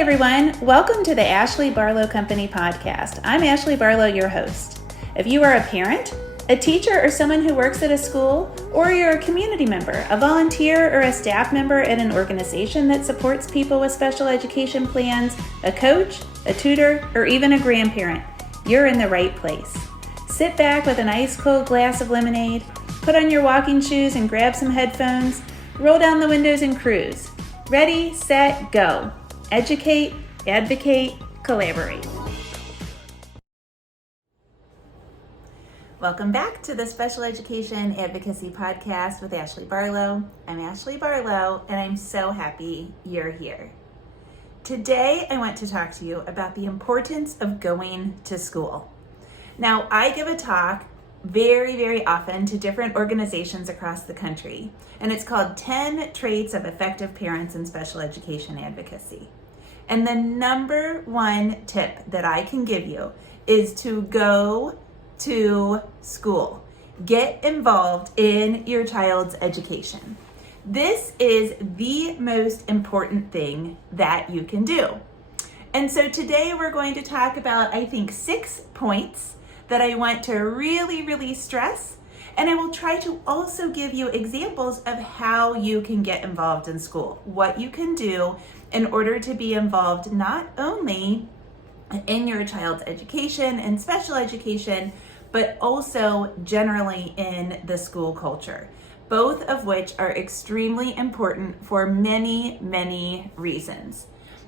everyone. Welcome to the Ashley Barlow Company podcast. I'm Ashley Barlow, your host. If you are a parent, a teacher, or someone who works at a school, or you're a community member, a volunteer, or a staff member at an organization that supports people with special education plans, a coach, a tutor, or even a grandparent, you're in the right place. Sit back with an ice cold glass of lemonade, put on your walking shoes and grab some headphones, roll down the windows and cruise. Ready, set, go. Educate, advocate, collaborate. Welcome back to the Special Education Advocacy Podcast with Ashley Barlow. I'm Ashley Barlow, and I'm so happy you're here. Today, I want to talk to you about the importance of going to school. Now, I give a talk very often to different organizations across the country, and it's called 10 Traits of Effective Parents in Special Education Advocacy. And the number one tip that I can give you is to go to school. Get involved in your child's education. This is the most important thing that you can do. And so today we're going to talk about, I think, 6 points that I want to really stress. And I will try to also give you examples of how you can get involved in school, what you can do in order to be involved not only in your child's education and special education, but also generally in the school culture, both of which are extremely important for many reasons.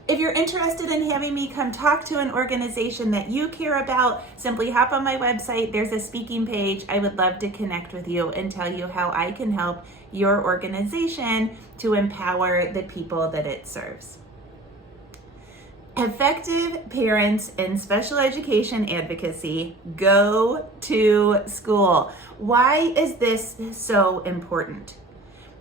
If you're interested in having me come talk to an organization that you care about, simply hop on my website. There's a speaking page. I would love to connect with you and tell you how I can help your organization to empower the people that it serves. Effective parents in special education advocacy go to school. Why is this so important?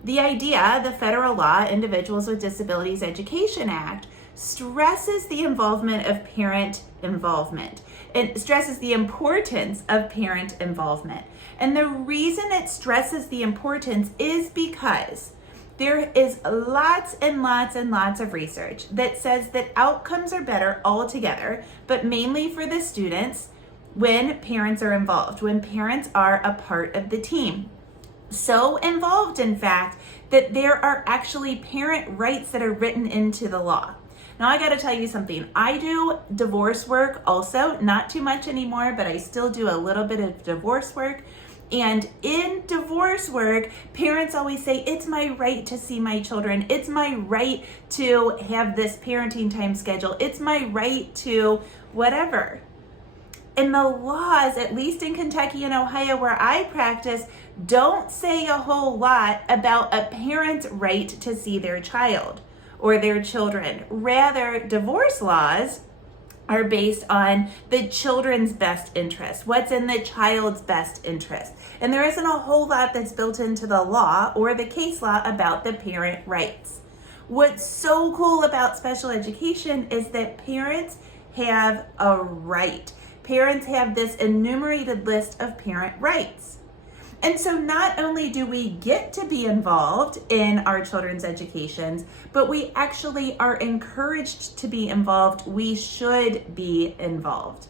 The idea, the federal law, Individuals with Disabilities Education Act, stresses the involvement of parent involvement. It stresses the importance of parent involvement. And the reason it stresses the importance is because there is lots of research that says that outcomes are better altogether, but mainly for the students when parents are involved, when parents are a part of the team. So involved, in fact, that there are actually parent rights that are written into the law. Now, I got to tell you something. I do divorce work also, not too much anymore, but I still do a little bit of divorce work. And in divorce work, parents always say, it's my right to see my children. It's my right to have this parenting time schedule. It's my right to whatever. And the laws, at least in Kentucky and Ohio where I practice, don't say a whole lot about a parent's right to see their child or their children. Rather, divorce laws are based on the children's best interest, what's in the child's best interest. And there isn't a whole lot that's built into the law or the case law about the parent rights. What's so cool about special education is that parents have a right. Parents have this enumerated list of parent rights. And so not only do we get to be involved in our children's educations, but we actually are encouraged to be involved. We should be involved.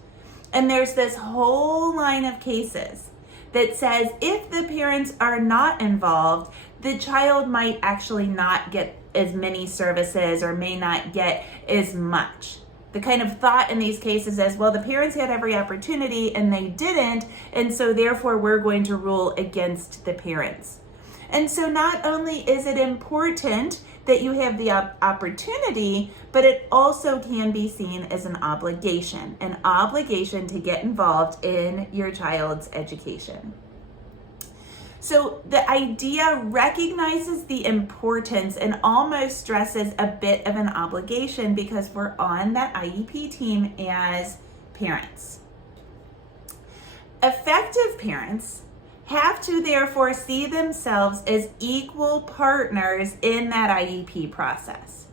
And there's this whole line of cases that says if the parents are not involved, the child might actually not get as many services or may not get as much. The kind of thought in these cases is, well, the parents had every opportunity and they didn't, and so therefore we're going to rule against the parents. And so not only is it important that you have the opportunity, but it also can be seen as an obligation to get involved in your child's education. So the idea recognizes the importance and almost stresses a bit of an obligation because we're on that IEP team as parents. Effective parents have to therefore see themselves as equal partners in that IEP process.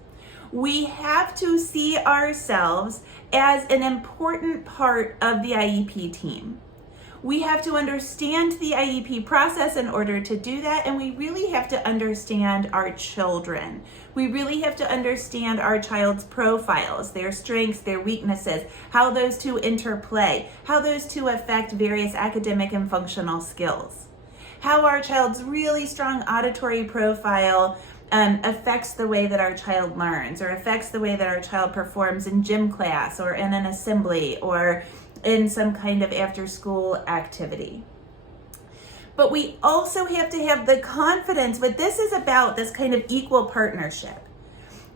We have to see ourselves as an important part of the IEP team. We have to understand the IEP process in order to do that, and we really have to understand our children. We really have to understand our child's profiles, their strengths, their weaknesses, how those two interplay, how those two affect various academic and functional skills, how our child's really strong auditory profile affects the way that our child learns, or affects the way that our child performs in gym class or in an assembly or in some kind of after-school activity. But we also have to have the confidence, what this is about, this kind of equal partnership,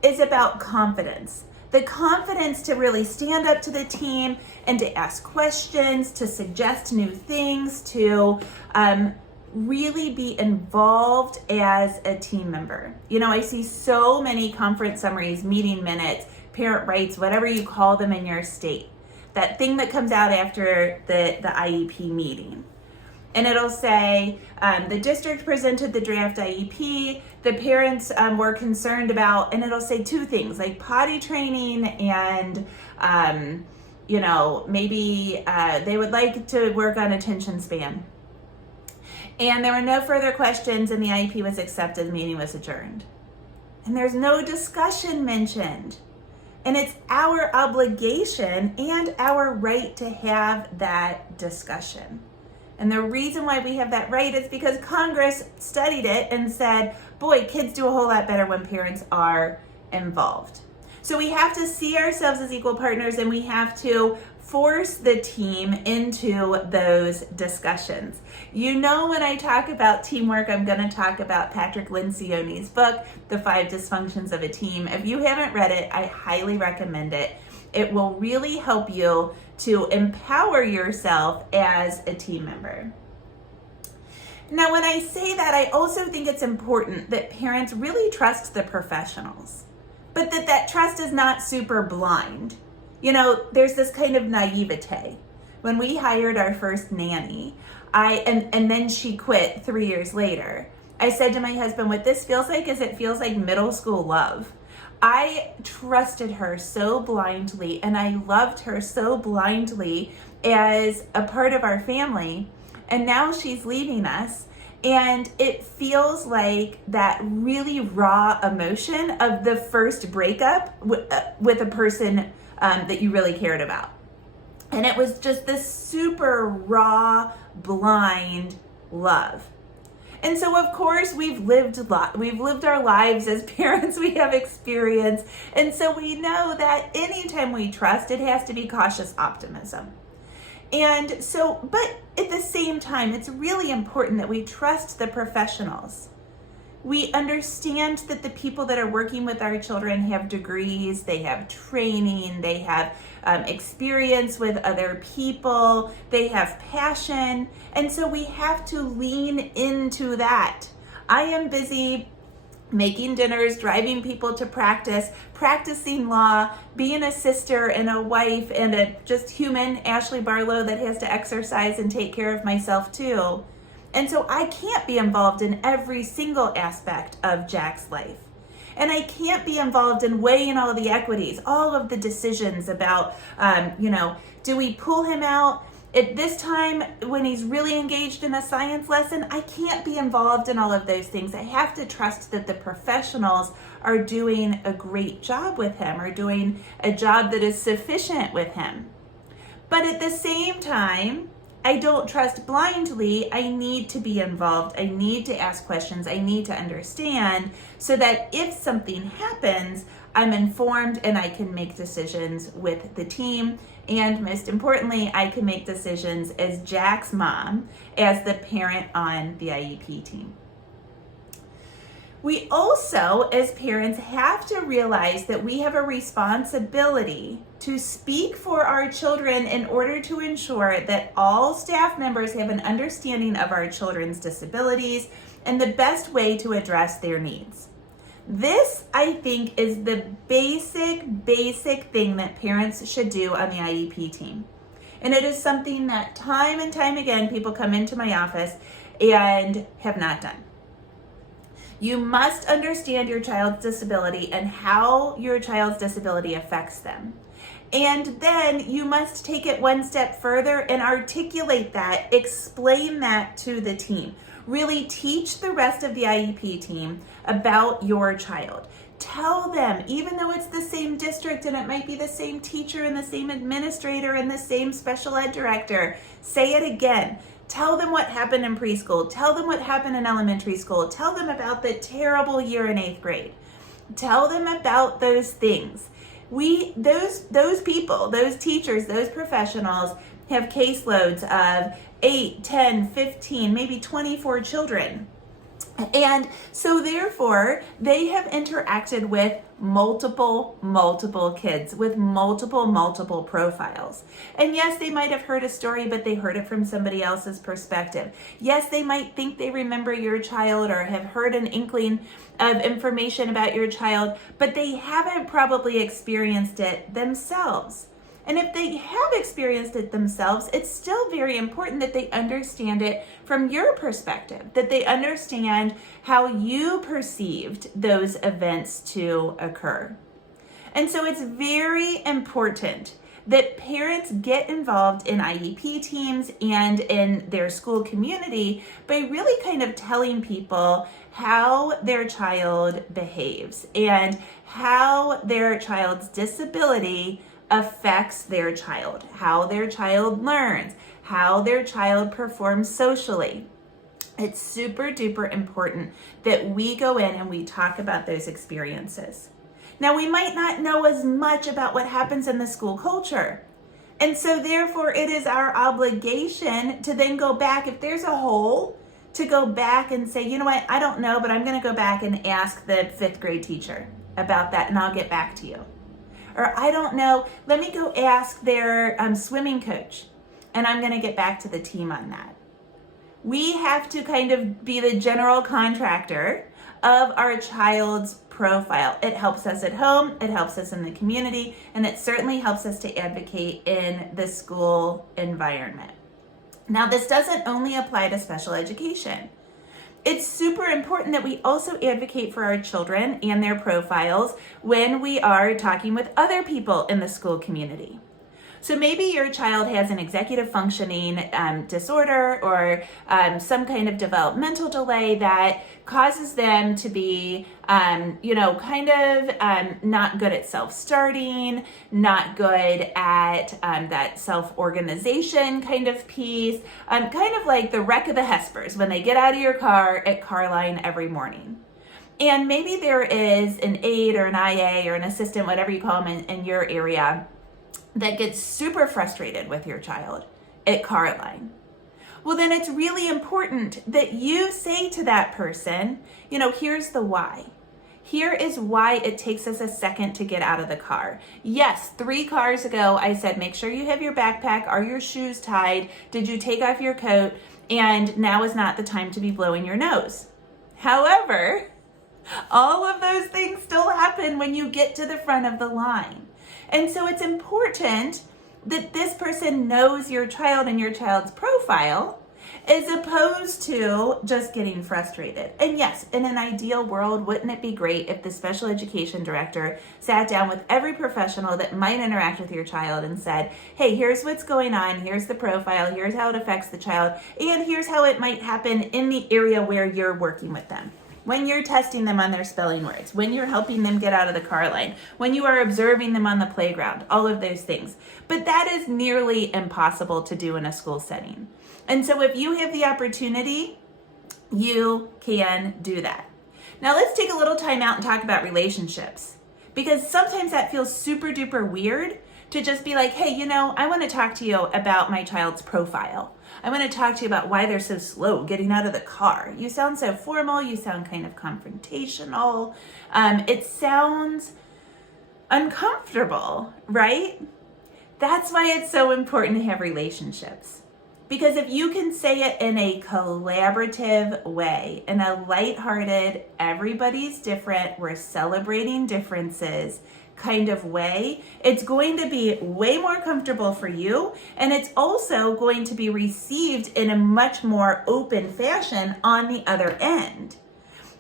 is about confidence. The confidence to really stand up to the team and to ask questions, to suggest new things, to really be involved as a team member. You know, I see so many conference summaries, meeting minutes, parent rights, whatever you call them in your state. That thing that comes out after the IEP meeting. And it'll say, the district presented the draft IEP, the parents were concerned about, and it'll say two things, like potty training and, maybe they would like to work on attention span. And there were no further questions, and the IEP was accepted, the meeting was adjourned. And there's no discussion mentioned. And it's our obligation and our right to have that discussion. And the reason why we have that right is because Congress studied it and said, boy, kids do a whole lot better when parents are involved. So we have to see ourselves as equal partners, and we have to force the team into those discussions. You know, when I talk about teamwork, I'm going to talk about Patrick Lencioni's book, The 5 Dysfunctions of a Team. If you haven't read it, I highly recommend it. It will really help you to empower yourself as a team member. Now, when I say that, I also think it's important that parents really trust the professionals, but that trust is not super blind. You know, there's this kind of naivete. When we hired our first nanny, and then she quit 3 years later, I said to my husband, what this feels like is it feels like middle school love. I trusted her so blindly, and I loved her so blindly as a part of our family, and now she's leaving us, and it feels like that really raw emotion of the first breakup with a person that you really cared about. And it was just this super raw, blind love. And so, of course, we've lived our lives as parents. We have experience. And so we know that anytime we trust, it has to be cautious optimism. And so, but at the same time, it's really important that we trust the professionals. We understand that the people that are working with our children have degrees, they have training, they have experience with other people, they have passion, and so we have to lean into that. I am busy making dinners, driving people to practice, practicing law, being a sister and a wife and a just human Ashley Barlow that has to exercise and take care of myself too. And so I can't be involved in every single aspect of Jack's life. And I can't be involved in weighing all the equities, all of the decisions about, do we pull him out at this time when he's really engaged in a science lesson? I can't be involved in all of those things. I have to trust that the professionals are doing a great job with him, or doing a job that is sufficient with him. But at the same time, I don't trust blindly. I need to be involved. I need to ask questions. I need to understand so that if something happens, I'm informed and I can make decisions with the team. And most importantly, I can make decisions as Jack's mom, as the parent on the IEP team. We also, as parents, have to realize that we have a responsibility to speak for our children in order to ensure that all staff members have an understanding of our children's disabilities and the best way to address their needs. This, I think, is the basic thing that parents should do on the IEP team. And it is something that time and time again, people come into my office and have not done. You must understand your child's disability and how your child's disability affects them. And then you must take it one step further and articulate that, explain that to the team. Really teach the rest of the IEP team about your child. Tell them, even though it's the same district and it might be the same teacher and the same administrator and the same special ed director, say it again. Tell them what happened in preschool. Tell them what happened in elementary school. Tell them about the terrible year in 8th grade. Tell them about those things. Those people, those teachers, those professionals have caseloads of 8, 10, 15, maybe 24 children. And so therefore, they have interacted with multiple kids with multiple profiles. And yes, they might have heard a story, but they heard it from somebody else's perspective. Yes, they might think they remember your child or have heard an inkling of information about your child, but they haven't probably experienced it themselves. And if they have experienced it themselves, it's still very important that they understand it from your perspective, that they understand how you perceived those events to occur. And so it's very important that parents get involved in IEP teams and in their school community by really kind of telling people how their child behaves and how their child's disability affects their child, how their child learns, how their child performs socially. It's super duper important that we go in and we talk about those experiences. Now, we might not know as much about what happens in the school culture. And so therefore, it is our obligation to then go back, if there's a hole, to go back and say, you know what, I don't know, but I'm going to go back and ask the 5th grade teacher about that, and I'll get back to you. Or I don't know, let me go ask their swimming coach, and I'm going to get back to the team on that. We have to kind of be the general contractor of our child's profile. It helps us at home, it helps us in the community, and it certainly helps us to advocate in the school environment. Now, this doesn't only apply to special education. It's super important that we also advocate for our children and their profiles when we are talking with other people in the school community. So maybe your child has an executive functioning disorder or some kind of developmental delay that causes them to be, not good at self-starting, not good at that self-organization kind of piece, kind of like the wreck of the Hespers when they get out of your car at Carline every morning. And maybe there is an aide or an IA or an assistant, whatever you call them in your area, that gets super frustrated with your child at Carline. Well, then it's really important that you say to that person, here's the why. Here is why it takes us a second to get out of the car. Yes, 3 cars ago, I said, make sure you have your backpack. Are your shoes tied? Did you take off your coat? And now is not the time to be blowing your nose. However, all of those things still happen when you get to the front of the line. And so it's important that this person knows your child and your child's profile as opposed to just getting frustrated. And yes, in an ideal world, wouldn't it be great if the special education director sat down with every professional that might interact with your child and said, hey, here's what's going on, here's the profile, here's how it affects the child, and here's how it might happen in the area where you're working with them. When you're testing them on their spelling words, when you're helping them get out of the car line, when you are observing them on the playground, all of those things. But that is nearly impossible to do in a school setting. And so if you have the opportunity, you can do that. Now let's take a little time out and talk about relationships, because sometimes that feels super duper weird to just be like, hey, I want to talk to you about my child's profile. I want to talk to you about why they're so slow getting out of the car. You sound so formal. You sound kind of confrontational. It sounds uncomfortable, right? That's why it's so important to have relationships. Because if you can say it in a collaborative way, in a lighthearted, everybody's different, we're celebrating differences kind of way, it's going to be way more comfortable for you, and it's also going to be received in a much more open fashion on the other end.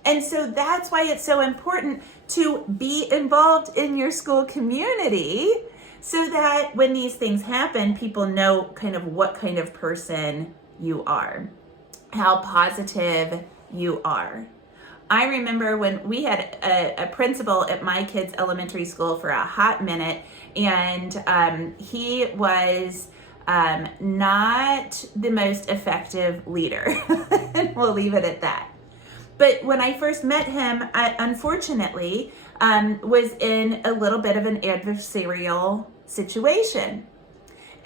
And so that's why it's so important to be involved in your school community, so that when these things happen, people know kind of what kind of person you are, how positive you are. I remember when we had a principal at my kids' elementary school for a hot minute, and he was not the most effective leader. And we'll leave it at that. But when I first met him, I unfortunately was in a little bit of an adversarial situation.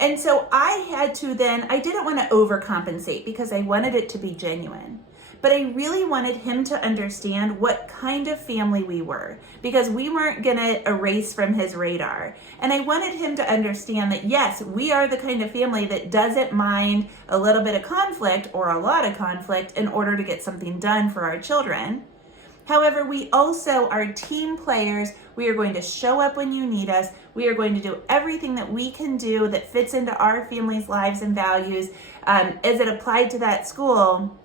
And so I had to I didn't want to overcompensate because I wanted it to be genuine. But I really wanted him to understand what kind of family we were, because we weren't going to erase from his radar. And I wanted him to understand that, yes, we are the kind of family that doesn't mind a little bit of conflict or a lot of conflict in order to get something done for our children. However, we also are team players. We are going to show up when you need us. We are going to do everything that we can do that fits into our family's lives and values as it applied to that school.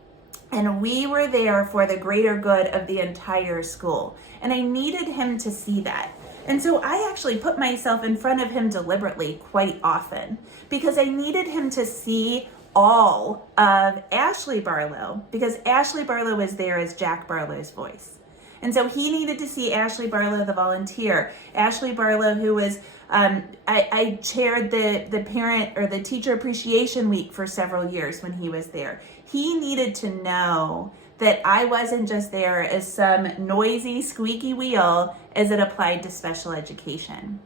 And we were there for the greater good of the entire school. And I needed him to see that. And so I actually put myself in front of him deliberately quite often, because I needed him to see all of Ashley Barlow, because Ashley Barlow was there as Jack Barlow's voice. And so he needed to see Ashley Barlow, the volunteer. Ashley Barlow, who was, I chaired the parent or the teacher appreciation week for several years when he was there. He needed to know that I wasn't just there as some noisy, squeaky wheel as it applied to special education.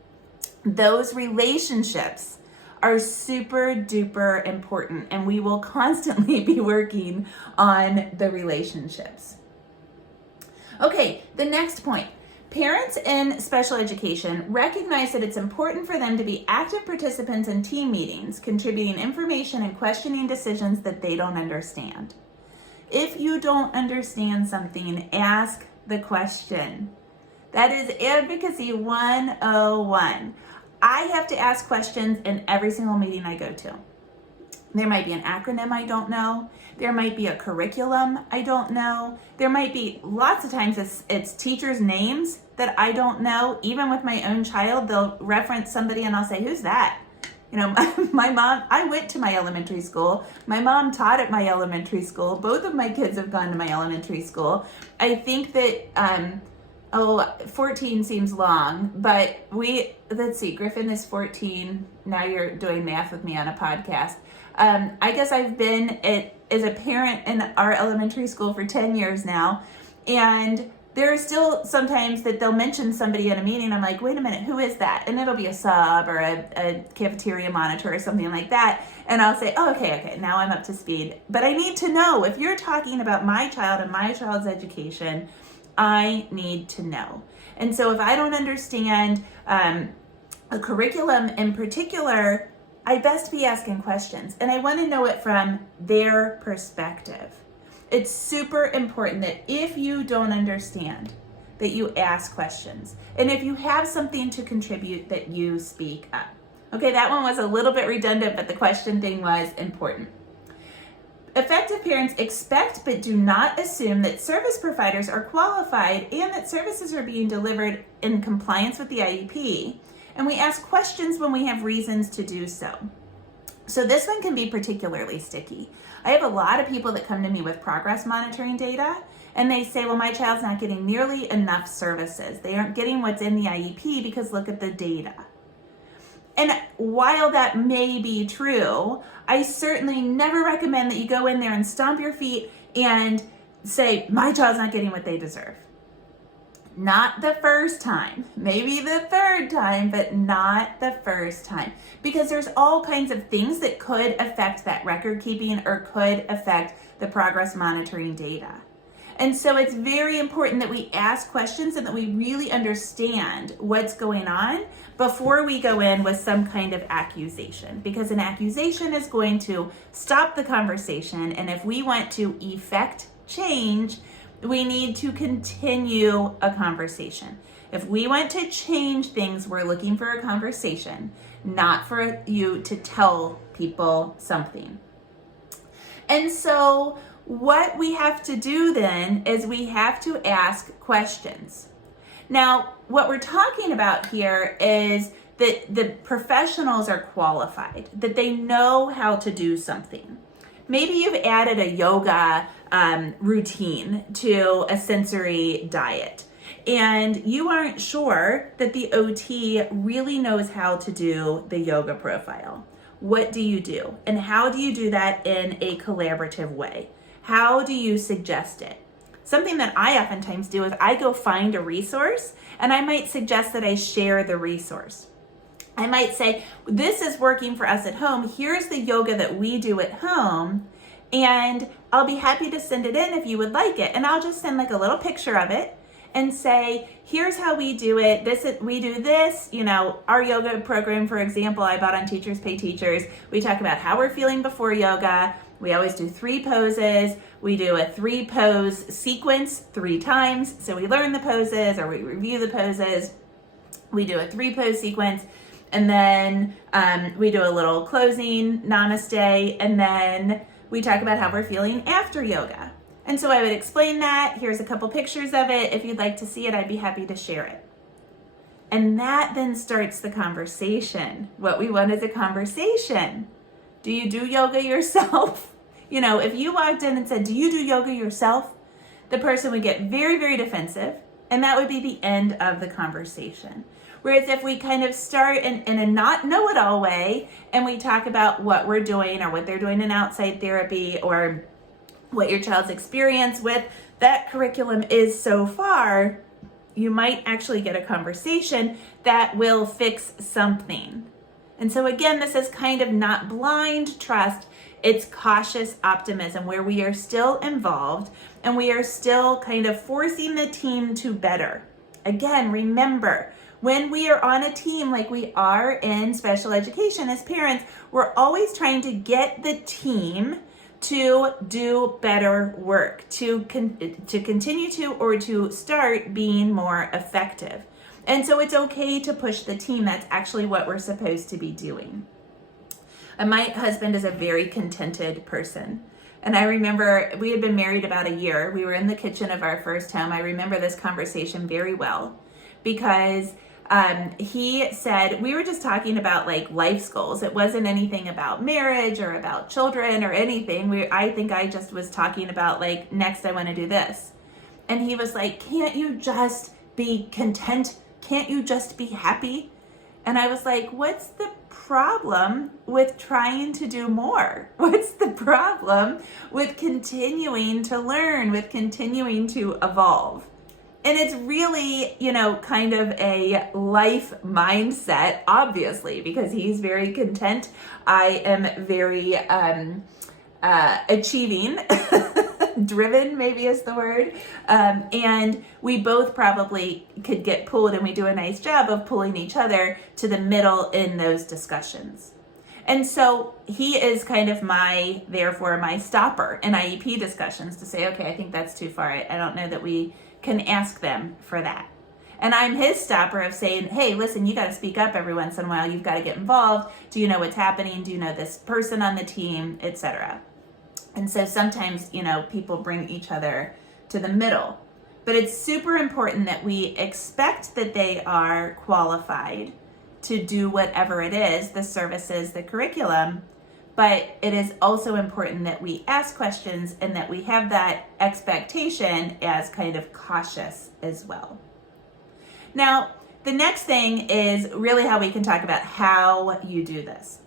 Those relationships are super duper important, and we will constantly be working on the relationships. Okay, the next point. Parents in special education recognize that it's important for them to be active participants in team meetings, contributing information and questioning decisions that they don't understand. If you don't understand something, ask the question. That is Advocacy 101. I have to ask questions in every single meeting I go to. There might be an acronym I don't know. There might be a curriculum I don't know. There might be lots of times it's teachers' names that I don't know. Even with my own child, they'll reference somebody and I'll say, who's that? You know, my mom, I went to my elementary school. My mom taught at my elementary school. Both of my kids have gone to my elementary school. I think that, 14 seems long, but let's see, Griffin is 14. Now you're doing math with me on a podcast. I guess I've been as a parent in our elementary school for 10 years now. And there are still sometimes that they'll mention somebody in a meeting. I'm like, wait a minute, who is that? And it'll be a sub or a cafeteria monitor or something like that. And I'll say, oh, okay, now I'm up to speed. But I need to know, if you're talking about my child and my child's education, I need to know. And so if I don't understand a curriculum in particular, I best be asking questions. And I want to know it from their perspective. It's super important that if you don't understand, that you ask questions. And if you have something to contribute, that you speak up. Okay, that one was a little bit redundant, but the question thing was important. Effective parents expect but do not assume that service providers are qualified and that services are being delivered in compliance with the IEP. And we ask questions when we have reasons to do so. So this one can be particularly sticky. I have a lot of people that come to me with progress monitoring data, and they say, well, my child's not getting nearly enough services. They aren't getting what's in the IEP because look at the data. And while that may be true, I certainly never recommend that you go in there and stomp your feet and say, my child's not getting what they deserve. Not the first time, maybe the third time, but not the first time. Because there's all kinds of things that could affect that record keeping or could affect the progress monitoring data. And so it's very important that we ask questions and that we really understand what's going on before we go in with some kind of accusation. Because an accusation is going to stop the conversation. And if we want to effect change, we need to continue a conversation. If we want to change things, we're looking for a conversation, not for you to tell people something. And so What we have to do then is we have to ask questions. Now, what we're talking about here is that the professionals are qualified, that they know how to do something. Maybe you've added a yoga routine to a sensory diet, and you aren't sure that the OT really knows how to do the yoga profile. What do you do? And how do you do that in a collaborative way? How do you suggest it? Something that I oftentimes do is I go find a resource, and I might suggest that I share the resource. I might say, this is working for us at home. Here's the yoga that we do at home, and I'll be happy to send it in if you would like it. And I'll just send like a little picture of it and say, here's how we do it. We do this, our yoga program, for example, I bought on Teachers Pay Teachers. We talk about how we're feeling before yoga. We always do 3 poses. We do a 3-pose sequence 3 times. So we learn the poses or we review the poses. We do a 3-pose sequence. And then we do a little closing namaste. And then we talk about how we're feeling after yoga. And so I would explain that. Here's a couple pictures of it. If you'd like to see it, I'd be happy to share it. And that then starts the conversation. What we want is a conversation. Do you do yoga yourself? If you walked in and said, do you do yoga yourself? The person would get very, very defensive. And that would be the end of the conversation. Whereas if we kind of start in a not know-it-all way, and we talk about what we're doing or what they're doing in outside therapy or what your child's experience with that curriculum is so far, you might actually get a conversation that will fix something. And so again, this is kind of not blind trust, it's cautious optimism where we are still involved and we are still kind of forcing the team to better. Again, remember, when we are on a team like we are in special education as parents, we're always trying to get the team to do better work, to continue to or to start being more effective. And so it's okay to push the team. That's actually what we're supposed to be doing. And my husband is a very contented person. And I remember we had been married about a year. We were in the kitchen of our first home. I remember this conversation very well because he said, we were just talking about like life goals. It wasn't anything about marriage or about children or anything. I think I just was talking about like, next I want to do this. And he was like, can't you just be content? Can't you just be happy? And I was like, what's the problem with trying to do more? What's the problem with continuing to learn, with continuing to evolve? And it's really, kind of a life mindset, obviously, because he's very content. I am very achieving, driven maybe is the word. And we both probably could get pulled, and we do a nice job of pulling each other to the middle in those discussions. And so he is kind of my stopper in IEP discussions to say, okay, I think that's too far. I don't know that we can ask them for that. And I'm his stopper of saying, hey, listen, you got to speak up every once in a while. You've got to get involved. Do you know what's happening? Do you know this person on the team, etc.? And so sometimes, people bring each other to the middle. But it's super important that we expect that they are qualified to do whatever it is, the services, the curriculum. But it is also important that we ask questions and that we have that expectation as kind of cautious as well. Now, the next thing is really how we can talk about how you do this.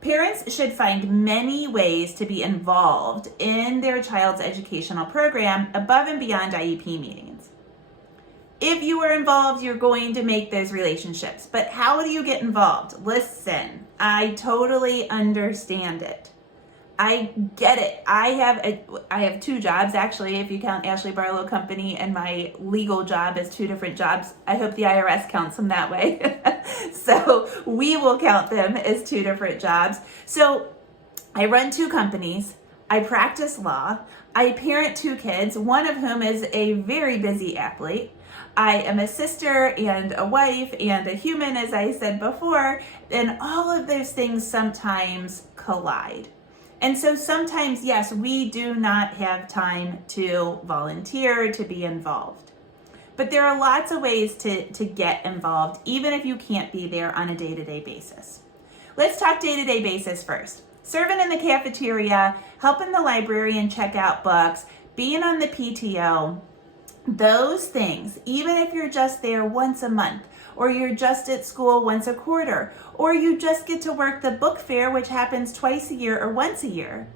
Parents should find many ways to be involved in their child's educational program above and beyond IEP meetings. If you are involved, you're going to make those relationships. But how do you get involved? Listen, I totally understand it. I get it. I have 2 jobs, actually, if you count Ashley Barlow Company, and my legal job as 2 different jobs. I hope the IRS counts them that way. So we will count them as 2 different jobs. So I run 2 companies. I practice law. I parent 2 kids, one of whom is a very busy athlete. I am a sister and a wife and a human, as I said before, and all of those things sometimes collide. And so sometimes, yes, we do not have time to volunteer, to be involved. But there are lots of ways to get involved, even if you can't be there on a day-to-day basis. Let's talk day-to-day basis first. Serving in the cafeteria, helping the librarian check out books, being on the PTO, those things, even if you're just there once a month, or you're just at school once a quarter, or you just get to work the book fair, which happens twice a year or once a year,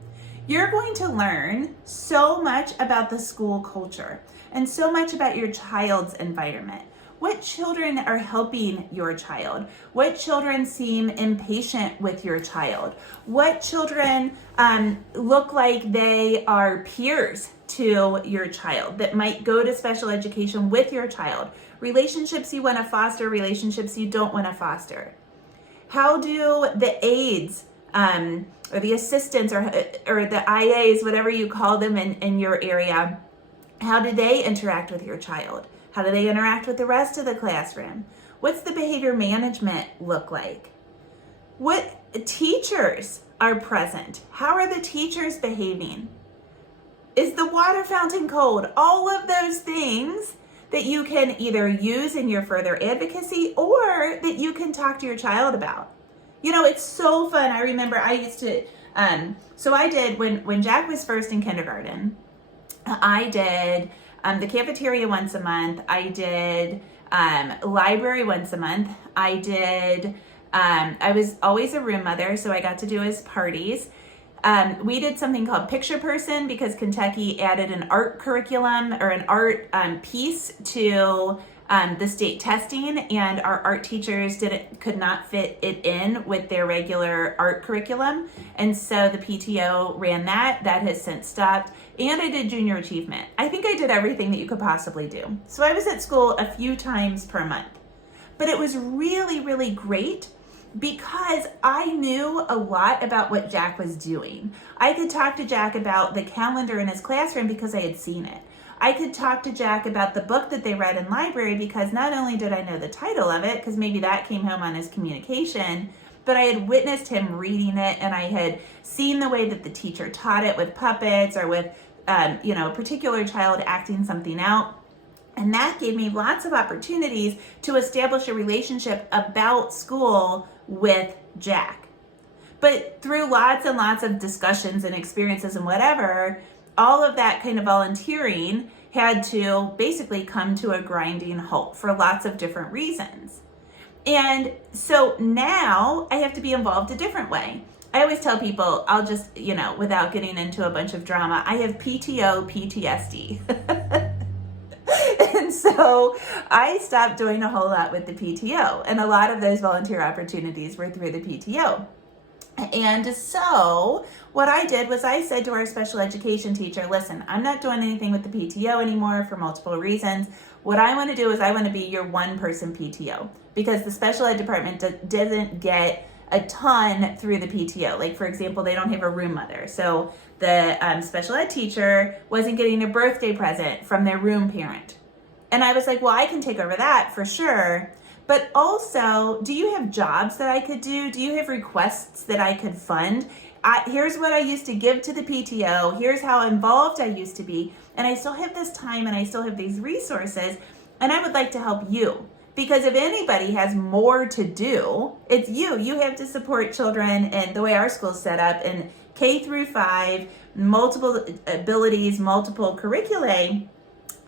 you're going to learn so much about the school culture and so much about your child's environment. What children are helping your child? What children seem impatient with your child? What children look like they are peers to your child that might go to special education with your child? Relationships you want to foster, relationships you don't want to foster. How do the aides or the assistants or the IAs, whatever you call them in your area, how do they interact with your child? How do they interact with the rest of the classroom? What's the behavior management look like? What teachers are present? How are the teachers behaving? Is the water fountain cold? All of those things that you can either use in your further advocacy or that you can talk to your child about. You know, it's so fun. I remember I used to, so I did, when Jack was first in kindergarten, I did the cafeteria once a month. I did library once a month. I was always a room mother, so I got to do his parties. We did something called Picture Person because Kentucky added an art curriculum or an art piece to the state testing, and our art teachers could not fit it in with their regular art curriculum, and so the PTO ran that. That has since stopped. And I did junior achievement. I think I did everything that you could possibly do. So I was at school a few times per month, but it was really, really great because I knew a lot about what Jack was doing. I could talk to Jack about the calendar in his classroom because I had seen it. I could talk to Jack about the book that they read in library because not only did I know the title of it, because maybe that came home on his communication, but I had witnessed him reading it, and I had seen the way that the teacher taught it with puppets or with a particular child acting something out. And that gave me lots of opportunities to establish a relationship about school with Jack. But through lots and lots of discussions and experiences and whatever, all of that kind of volunteering had to basically come to a grinding halt for lots of different reasons. And so now I have to be involved a different way. I always tell people, I'll just, without getting into a bunch of drama, I have PTO PTSD. And so I stopped doing a whole lot with the PTO. And a lot of those volunteer opportunities were through the PTO. And so what I did was I said to our special education teacher, listen, I'm not doing anything with the PTO anymore for multiple reasons. What I want to do is I want to be your one-person PTO because the special ed department doesn't get a ton through the PTO. Like, for example, they don't have a room mother. So the special ed teacher wasn't getting a birthday present from their room parent. And I was like, well, I can take over that for sure. But also, do you have jobs that I could do? Do you have requests that I could fund? Here's what I used to give to the PTO. Here's how involved I used to be. And I still have this time and I still have these resources. And I would like to help you. Because if anybody has more to do, it's you. You have to support children and the way our school's set up in K through 5, multiple abilities, multiple curriculae.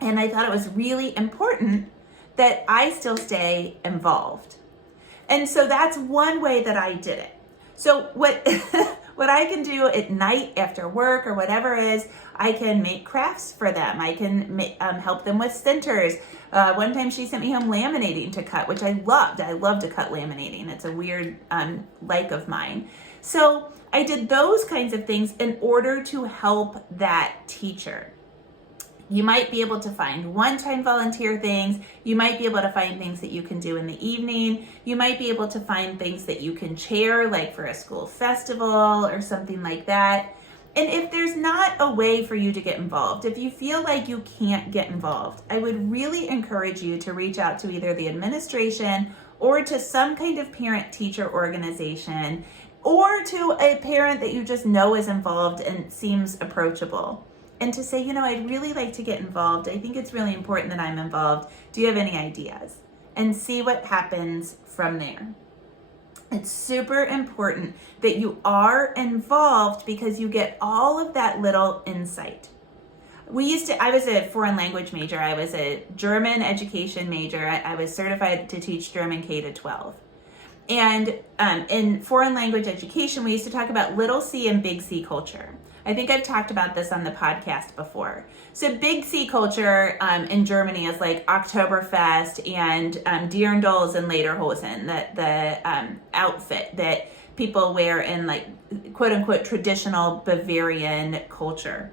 And I thought it was really important that I still stay involved. And so that's one way that I did it. So what I can do at night after work or whatever is, I can make crafts for them. I can help them with stinters. One time she sent me home laminating to cut, which I loved. I love to cut laminating. It's a weird like of mine. So I did those kinds of things in order to help that teacher. You might be able to find one-time volunteer things. You might be able to find things that you can do in the evening. You might be able to find things that you can chair, like for a school festival or something like that. And if there's not a way for you to get involved, if you feel like you can't get involved, I would really encourage you to reach out to either the administration or to some kind of parent-teacher organization or to a parent that you just know is involved and seems approachable. And to say, I'd really like to get involved. I think it's really important that I'm involved. Do you have any ideas? And see what happens from there. It's super important that you are involved because you get all of that little insight. I was a foreign language major. I was a German education major. I was certified to teach German K to 12. And in foreign language education, we used to talk about little C and big C culture. I think I've talked about this on the podcast before. So big C culture in Germany is like Oktoberfest and Dirndls and Lederhosen, the outfit that people wear in like quote unquote traditional Bavarian culture.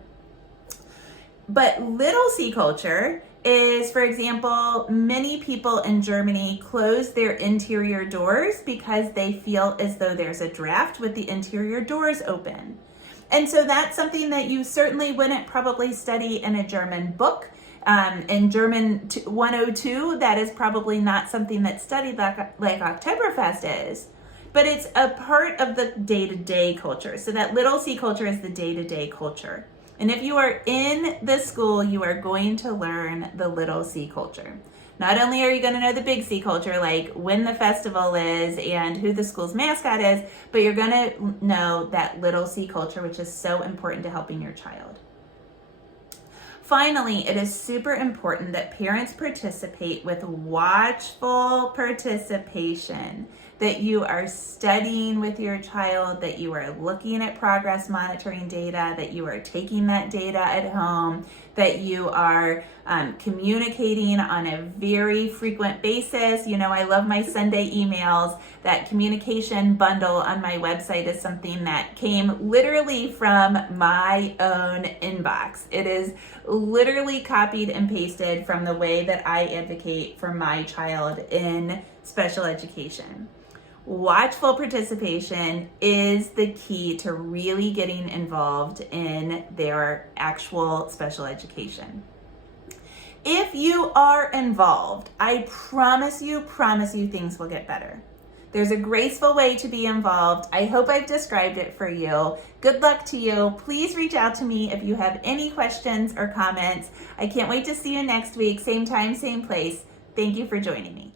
But little C culture is, for example, many people in Germany close their interior doors because they feel as though there's a draft with the interior doors open. And so that's something that you certainly wouldn't probably study in a German book. In German 102, that is probably not something that's studied like Oktoberfest is. But it's a part of the day-to-day culture. So that little C culture is the day-to-day culture. And if you are in the school, you are going to learn the little C culture. Not only are you going to know the big C culture, like when the festival is and who the school's mascot is, but you're going to know that little C culture, which is so important to helping your child. Finally, it is super important that parents participate with watchful participation, that you are studying with your child, that you are looking at progress monitoring data, that you are taking that data at home, that you are communicating on a very frequent basis. I love my Sunday emails. That communication bundle on my website is something that came literally from my own inbox. It is literally copied and pasted from the way that I advocate for my child in special education. Watchful participation is the key to really getting involved in their actual special education. If you are involved, I promise you things will get better. There's a graceful way to be involved. I hope I've described it for you. Good luck to you. Please reach out to me if you have any questions or comments. I can't wait to see you next week. Same time, same place. Thank you for joining me.